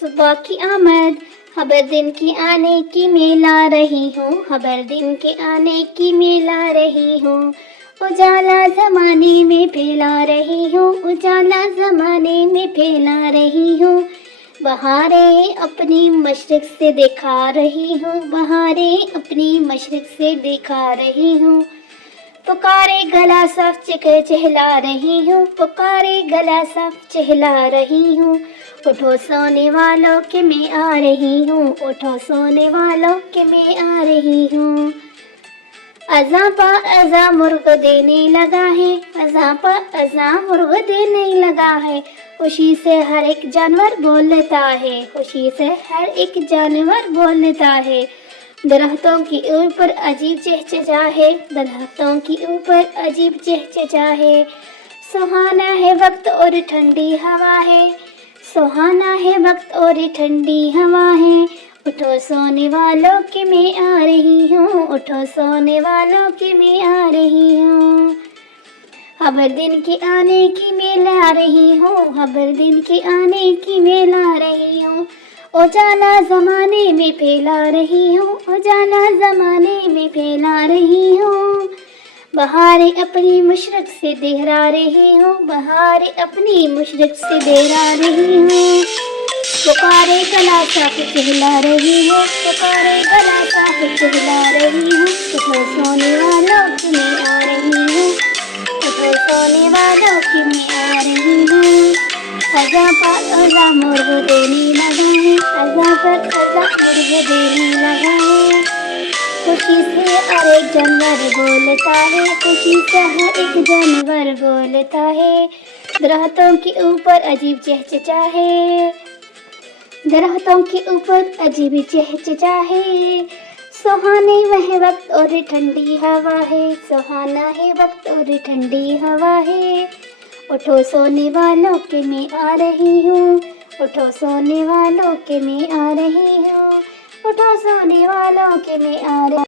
صبح کی آمد، خبر دن کی آنے کی میں لا رہی ہوں، خبر دن کے آنے کی میں لا رہی ہوں، اجالا زمانے میں پھیلا رہی ہوں، اجالا زمانے میں پھیلا رہی ہوں، بہاریں اپنی مشرق سے دکھا رہی ہوں، بہاریں اپنی مشرق سے دکھا رہی ہوں، پکارے گلا صاف چہلا رہی ہوں، پکارے گلا صاف چہلا رہی ہوں، اٹھو سونے والوں کہ میں آ رہی ہوں، اٹھو سونے والوں کہ میں آ رہی ہوں، اذاں پا اذاں مرغ دینے لگا ہے، اذاں پا اذاں مرغ دینے لگا ہے، خوشی سے ہر ایک جانور بولتا ہے، خوشی سے ہر ایک جانور بولتا ہے، درختوں کے اوپر عجیب چہچہاہے، درختوں کے اوپر عجیب چہچہاہے، سہانا ہے وقت اور ٹھنڈی ہوا ہے، سہانا ہے وقت اور ٹھنڈی ہوا ہے، اٹھو سونے والوں کہ میں آ رہی ہوں، اٹھو سونے والوں کہ میں آ رہی ہوں، خبر دن کے آنے کی میں لا رہی ہوں، خبر دن کے آنے کی میں لا رہی ہوں، اجالا زمانے میں پھیلا رہی ہوں، اجالا زمانے میں پھیلا رہی ہوں، بہاریں اپنی مشرق سے دہرا رہی ہوں، بہاریں اپنی مشرق سے دہرا رہی ہوں، پکارے گلا صاف چہلا رہی ہوں، پکارے گلا صاف چہلا رہی ہوں، اٹھو سونے والوں کہ میں آ رہی ہوں، اٹھو سونے والوں کہ میں آ رہی ہوں، اذاں پر اذاں مرغ دینے لگا ہے، اذاں پر اذاں مرغ دینے لگا ہے، خوشی سے ہر ایک جانور بولتا ہے، خوشی سے ہر ایک جانور بولتا ہے، درختوں کے اوپر عجیب چہچہاہے، درختوں کے اوپر عجیب چہچہاہے، سہانے وہ وقت اور ٹھنڈی ہوا ہے، سہانا ہے وقت اور ٹھنڈی ہوا ہے، اٹھو سونے والوں کہ میں آ رہی ہوں، اٹھو سونے والوں کہ میں آ رہی ہوں، اٹھو سونے والوں کہ میں آ رہی ہوں۔